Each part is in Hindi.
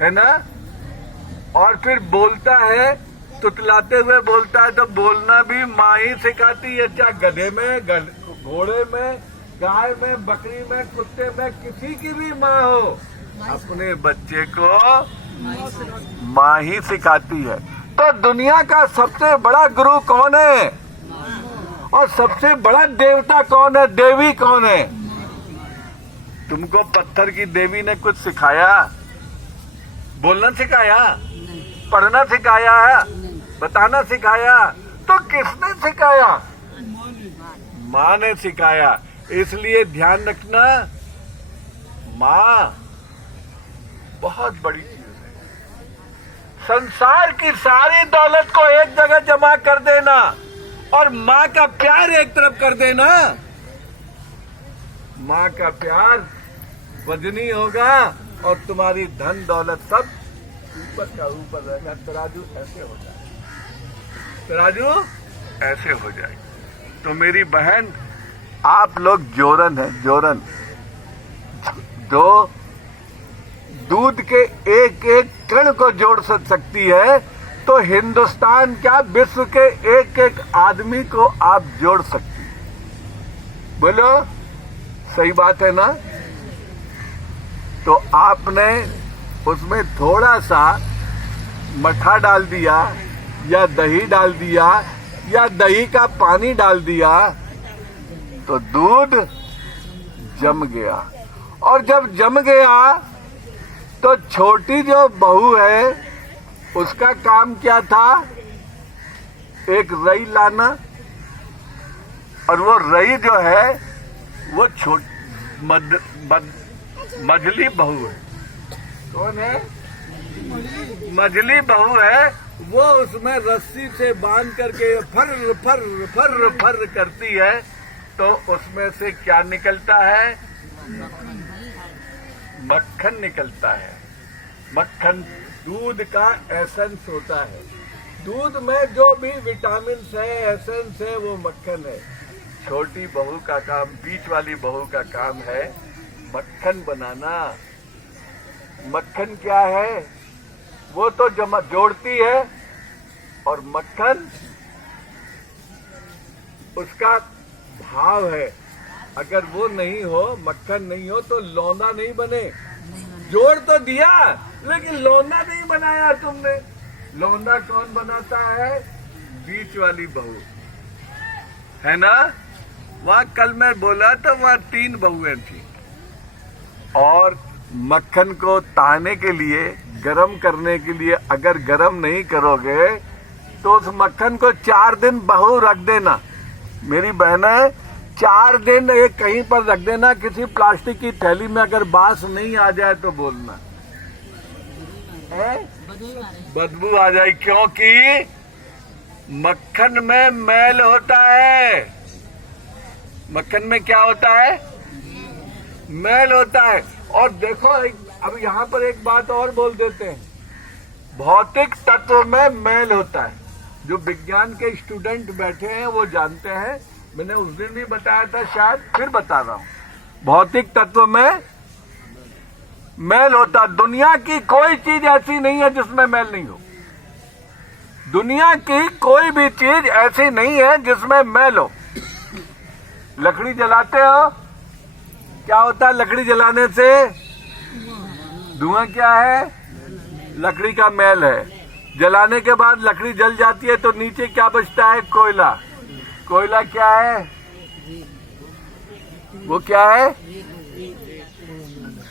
है ना। और फिर बोलता है, तुतलाते हुए बोलता है, तो बोलना भी माँ ही सिखाती है, चाहे गधे में, घोड़े में, गाय में, बकरी में, कुत्ते में, किसी की भी माँ हो, अपने बच्चे को माँ ही सिखाती है। तो दुनिया का सबसे बड़ा गुरु कौन है और सबसे बड़ा देवता कौन है, देवी कौन है? तुमको पत्थर की देवी ने कुछ सिखाया? बोलना सिखाया? पढ़ना सिखाया? बताना सिखाया? तो किसने सिखाया? माँ ने सिखाया। इसलिए ध्यान रखना, माँ बहुत बड़ी चीज है। संसार की सारी दौलत को एक जगह जमा कर देना और माँ का प्यार एक तरफ कर देना, माँ का प्यार वजनी होगा और तुम्हारी धन दौलत सब ऊपर का ऊपर रहेगा। तराजू ऐसे हो जाए, तराजू ऐसे हो जाए। तो मेरी बहन, आप लोग जोरन है, जोरन जो दूध के एक एक कण को जोड़ सकती है, तो हिंदुस्तान क्या विश्व के एक एक आदमी को आप जोड़ सकती हैं। बोलो, सही बात है ना। तो आपने उसमें थोड़ा सा मट्ठा डाल दिया या दही डाल दिया या दही का पानी डाल दिया तो दूध जम गया। और जब जम गया तो छोटी जो बहू है उसका काम क्या था? एक रई लाना, और वो रई जो है वो मझली बहू है। कौन है? मझली बहू है। वो उसमें रस्सी से बांध करके फर फर फर फर करती है, तो उसमें से क्या निकलता है? मक्खन निकलता है। मक्खन दूध का एसेंस होता है। दूध में जो भी विटामिन है, एसेंस है, वो मक्खन है। छोटी बहू का काम, बीच वाली बहू का काम है मक्खन बनाना। मक्खन क्या है? वो तो जोड़ती है, और मक्खन उसका भाव है। अगर वो नहीं हो, मक्खन नहीं हो, तो लौंदा नहीं बने। जोड़ तो दिया लेकिन लौंदा नहीं बनाया तुमने। लौंदा कौन बनाता है? बीच वाली बहू, है ना। वहां कल मैं बोला तो वहां 3 बहुएं थी, और मक्खन को ताने के लिए, गरम करने के लिए अगर गरम नहीं करोगे तो उस मक्खन को 4 दिन बहू रख देना। मेरी बहनें, 4 दिन एक कहीं पर रख देना, किसी प्लास्टिक की थैली में। अगर बांस नहीं आ जाए तो बोलना है, बदबू आ जाए, क्योंकि मक्खन में मैल होता है। मक्खन में क्या होता है? मैल होता है। और देखो, अब यहाँ पर एक बात और बोल देते हैं, भौतिक तत्व में मैल होता है। जो विज्ञान के स्टूडेंट बैठे हैं वो जानते हैं, मैंने उस दिन भी बताया था, शायद फिर बता रहा हूं। भौतिक तत्व में मैल होता। दुनिया की कोई चीज ऐसी नहीं है जिसमें मैल नहीं हो। दुनिया की कोई भी चीज ऐसी नहीं है जिसमें मैल हो। लकड़ी जलाते हो, क्या होता है लकड़ी जलाने से? धुआं क्या है? लकड़ी का मैल है। जलाने के बाद लकड़ी जल जाती है तो नीचे क्या बचता है? कोयला। कोयला क्या है? वो क्या है?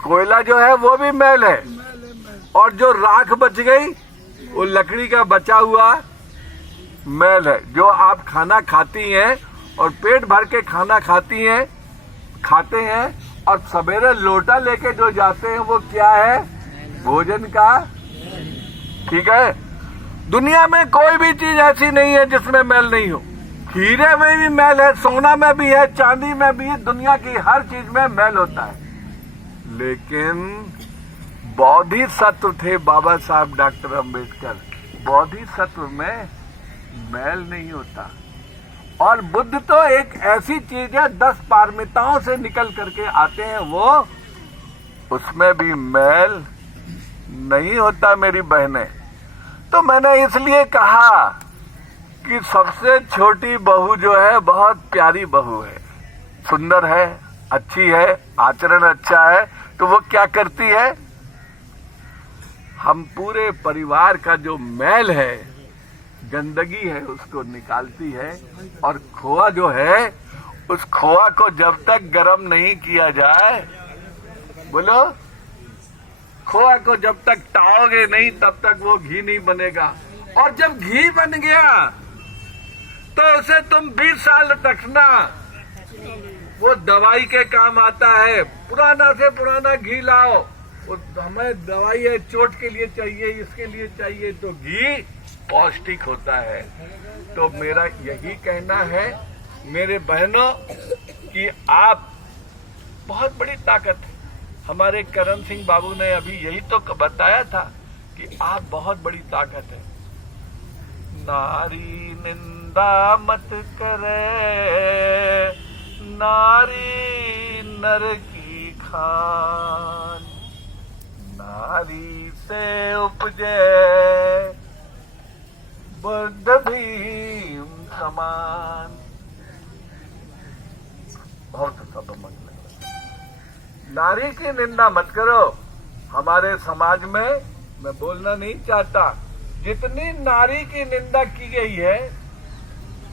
कोयला जो है वो भी मैल है। और जो राख बच गई वो लकड़ी का बचा हुआ मैल है। जो आप खाना खाती हैं और पेट भर के खाना खाते हैं और सवेरे लोटा लेके जो जाते हैं वो क्या है? भोजन का। ठीक है। दुनिया में कोई भी चीज ऐसी नहीं है जिसमें मैल नहीं हो। हीरे में भी मैल है, सोना में भी है, चांदी में भी है, दुनिया की हर चीज में मैल होता है। लेकिन बोधिसत्व थे बाबा साहब डॉक्टर अंबेडकर, बोधिसत्व में मैल नहीं होता। और बुद्ध तो एक ऐसी चीज है, 10 पारमिताओं से निकल करके आते हैं वो, उसमें भी मैल नहीं होता मेरी बहनें। तो मैंने इसलिए कहा कि सबसे छोटी बहू जो है बहुत प्यारी बहू है, सुंदर है, अच्छी है, आचरण अच्छा है, तो वो क्या करती है, हम पूरे परिवार का जो मैल है, गंदगी है, उसको निकालती है। और खोआ जो है, उस खोआ को जब तक गर्म नहीं किया जाए, बोलो, खोआ को जब तक टाओगे नहीं तब तक वो घी नहीं बनेगा। और जब घी बन गया तो उसे तुम 20 साल रखना, वो दवाई के काम आता है। पुराना से पुराना घी लाओ, हमें दवाई है, चोट के लिए चाहिए, इसके लिए चाहिए, तो घी पौष्टिक होता है। तो मेरा यही कहना है मेरे बहनों कि आप बहुत बड़ी ताकत है। हमारे करण सिंह बाबू ने अभी यही तो बताया था कि आप बहुत बड़ी ताकत है। नारी निंदा मत करे, नारी नर की खान, नारी से उपजे बुद्ध भीम समान। बहुत सब मंगल। नारी की निंदा मत करो। हमारे समाज में मैं बोलना नहीं चाहता, जितनी नारी की निंदा की गई है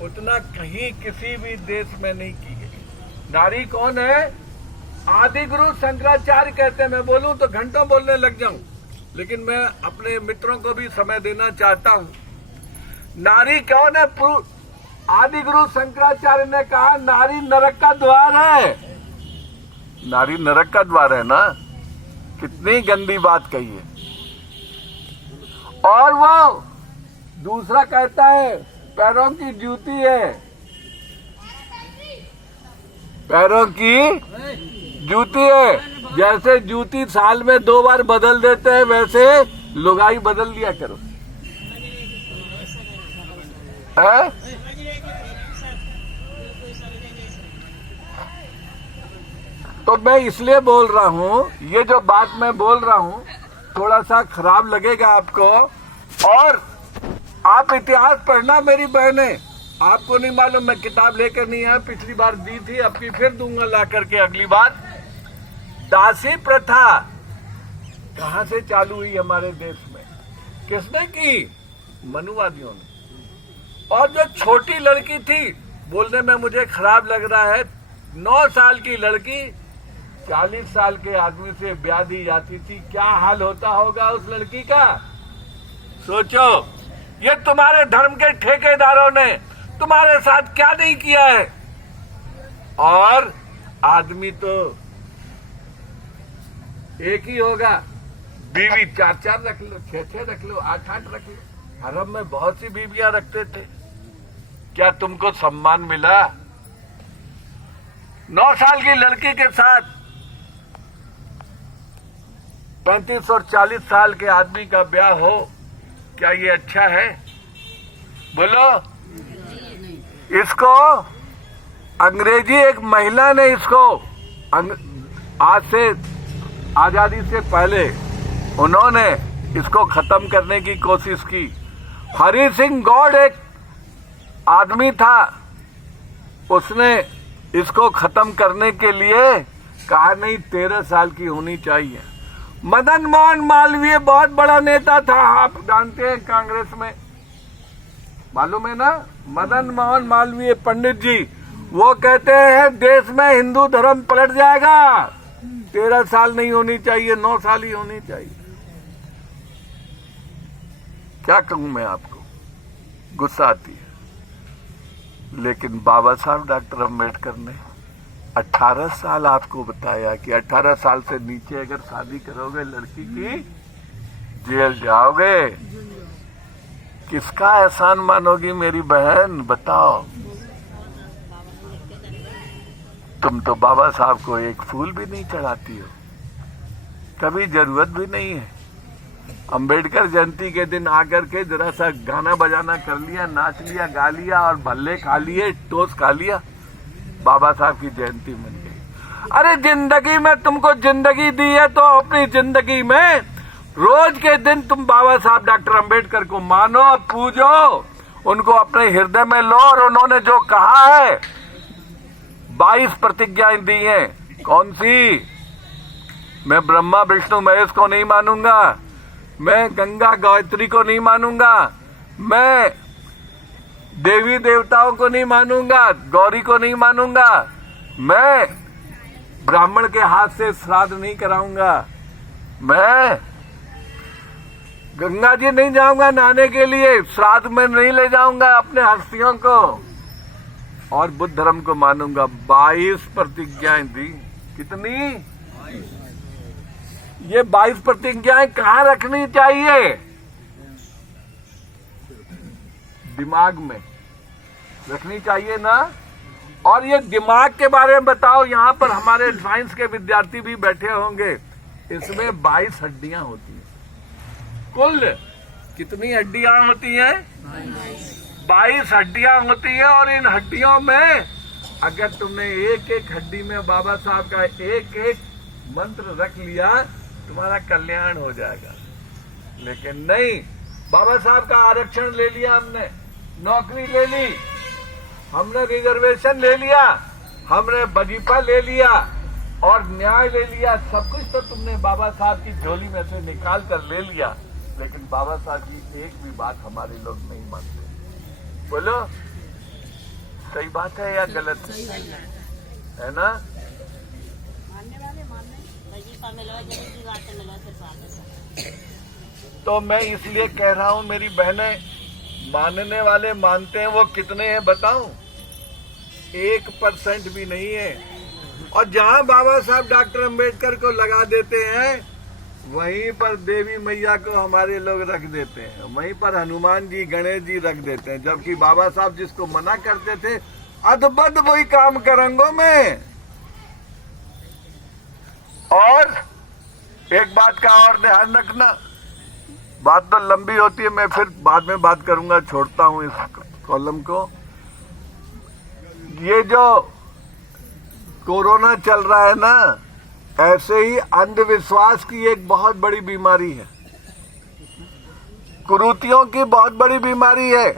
उतना कहीं किसी भी देश में नहीं की गई। नारी कौन है? आदि गुरु शंकराचार्य कहते हैं। मैं बोलूं तो घंटों बोलने लग जाऊं, लेकिन मैं अपने मित्रों को भी समय देना चाहता हूं। नारी कौन है? आदि गुरु शंकराचार्य ने कहा नारी नरक का द्वार है। नारी नरक का द्वार है ना, कितनी गंदी बात कही है। और वो दूसरा कहता है पैरों की जूती है, पैरों की जूती है। जैसे जूती साल में 2 बार बदल देते हैं, वैसे लुगाई बदल लिया करो। है? तो मैं इसलिए बोल रहा हूं, ये जो बात मैं बोल रहा हूं थोड़ा सा खराब लगेगा आपको। और आप इतिहास पढ़ना मेरी बहनें, आपको नहीं मालूम, मैं किताब लेकर नहीं आया, पिछली बार दी थी, अब की फिर दूंगा ला करके अगली बार। दासी प्रथा कहां से चालू हुई हमारे देश में? किसने की? मनुवादियों ने। और जो छोटी लड़की थी, बोलने में मुझे खराब लग रहा है, 9 साल की लड़की 40 साल के आदमी से ब्याह दी जाती थी। क्या हाल होता होगा उस लड़की का? सोचो, ये तुम्हारे धर्म के ठेकेदारों ने तुम्हारे साथ क्या नहीं किया है। और आदमी तो एक ही होगा, बीवी 4-4 रख लो, 6-6 रख लो, 8-8 रख लो। अरब में बहुत सी बीवियां रखते थे। क्या तुमको सम्मान मिला? 9 साल की लड़की के साथ 35 और 40 साल के आदमी का ब्याह हो, क्या ये अच्छा है? बोलो। इसको अंग्रेजी एक महिला ने इसको आज से आजादी से पहले उन्होंने इसको खत्म करने की कोशिश की। हरि सिंह गौड़ एक आदमी था, उसने इसको खत्म करने के लिए कहा नहीं 13 साल की होनी चाहिए। मदन मोहन मालवीय बहुत बड़ा नेता था, आप जानते हैं, कांग्रेस में, मालूम है ना? मदन मोहन मालवीय पंडित जी, वो कहते हैं देश में हिंदू धर्म पलट जाएगा, 13 साल नहीं होनी चाहिए, 9 साल ही होनी चाहिए। क्या कहूं मैं आपको, गुस्सा आती है। लेकिन बाबा साहब डॉक्टर अम्बेडकर ने 18 साल आपको बताया कि 18 साल से नीचे अगर शादी करोगे लड़की की, जेल जाओगे। किसका एहसान मानोगी मेरी बहन, बताओ? तुम तो बाबा साहब को एक फूल भी नहीं चढ़ाती हो, कभी जरूरत भी नहीं है। अंबेडकर जयंती के दिन आकर के जरा सा गाना बजाना कर लिया, नाच लिया, गा लिया और भल्ले खा लिए, टोस्ट खा लिया, बाबा साहब की जयंती मन गई। अरे जिंदगी में तुमको जिंदगी दी है तो अपनी जिंदगी में रोज के दिन तुम बाबा साहब डॉक्टर अंबेडकर को मानो, पूजो, उनको अपने हृदय में लो। और उन्होंने जो कहा है, 22 प्रतिज्ञाएं दी हैं। कौन सी? मैं ब्रह्मा विष्णु महेश को नहीं मानूंगा, मैं गंगा गायत्री को नहीं मानूंगा, मैं देवी देवताओं को नहीं मानूंगा, गौरी को नहीं मानूंगा, मैं ब्राह्मण के हाथ से श्राद्ध नहीं कराऊंगा, मैं गंगा जी नहीं जाऊंगा नहाने के लिए, श्राद्ध में नहीं ले जाऊंगा अपने हस्तियों को, और बुद्ध धर्म को मानूंगा। 22 प्रतिज्ञाएं दी। कितनी? ये 22 प्रतिज्ञाएं कहां रखनी चाहिए? दिमाग में रखनी चाहिए ना। और ये दिमाग के बारे में बताओ, यहां पर हमारे साइंस के विद्यार्थी भी बैठे होंगे। इसमें 22 हड्डियां होती हैं। कुल कितनी हड्डियां होती हैं? 22 हड्डियां होती हैं। और इन हड्डियों में अगर तुमने एक एक हड्डी में बाबा साहब का एक एक मंत्र रख लिया, तुम्हारा कल्याण हो जाएगा। लेकिन नहीं, बाबा साहब का आरक्षण ले लिया हमने, नौकरी ले ली, हमने रिजर्वेशन ले लिया, हमने वजीफा ले लिया और न्याय ले लिया। सब कुछ तो तुमने बाबा साहब की झोली में से निकाल कर ले लिया, लेकिन बाबा साहब की एक भी बात हमारे लोग नहीं मानते। बोलो, सही बात है या गलत है ना? तो मैं इसलिए कह रहा हूं, मेरी बहनें, मानने वाले मानते हैं, वो कितने हैं बताऊं? 1% भी नहीं है। और जहां बाबा साहब डॉक्टर अंबेडकर को लगा देते हैं, वहीं पर देवी मैया को हमारे लोग रख देते हैं, वहीं पर हनुमान जी, गणेश जी रख देते हैं। जबकि बाबा साहब जिसको मना करते थे, अदबद वही काम करूंगा मैं। और एक बात का और ध्यान रखना, बात तो लंबी होती है, मैं फिर बाद में बात करूंगा, छोड़ता हूं इस कॉलम को। ये जो कोरोना चल रहा है ना, ऐसे ही अंधविश्वास की एक बहुत बड़ी बीमारी है, कुरीतियों की बहुत बड़ी बीमारी है,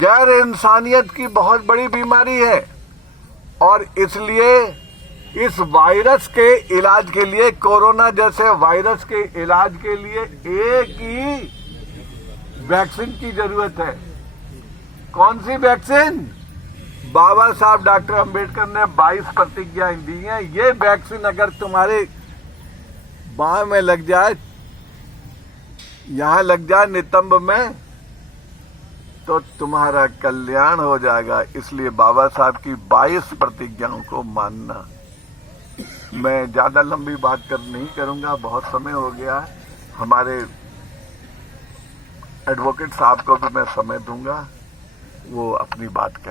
गैर इंसानियत की बहुत बड़ी बीमारी है। और इसलिए इस वायरस के इलाज के लिए, कोरोना जैसे वायरस के इलाज के लिए एक ही वैक्सीन की जरूरत है। कौन सी वैक्सीन? बाबा साहब डॉक्टर अंबेडकर ने 22 प्रतिज्ञाएं दी हैं। ये वैक्सीन अगर तुम्हारे बाह में लग जाए, यहां लग जाए नितंब में, तो तुम्हारा कल्याण हो जाएगा। इसलिए बाबा साहब की 22 प्रतिज्ञाओं को मानना। मैं ज्यादा लंबी बात नहीं करूंगा, बहुत समय हो गया। हमारे एडवोकेट साहब को भी मैं समय दूंगा, वो अपनी बात कहें।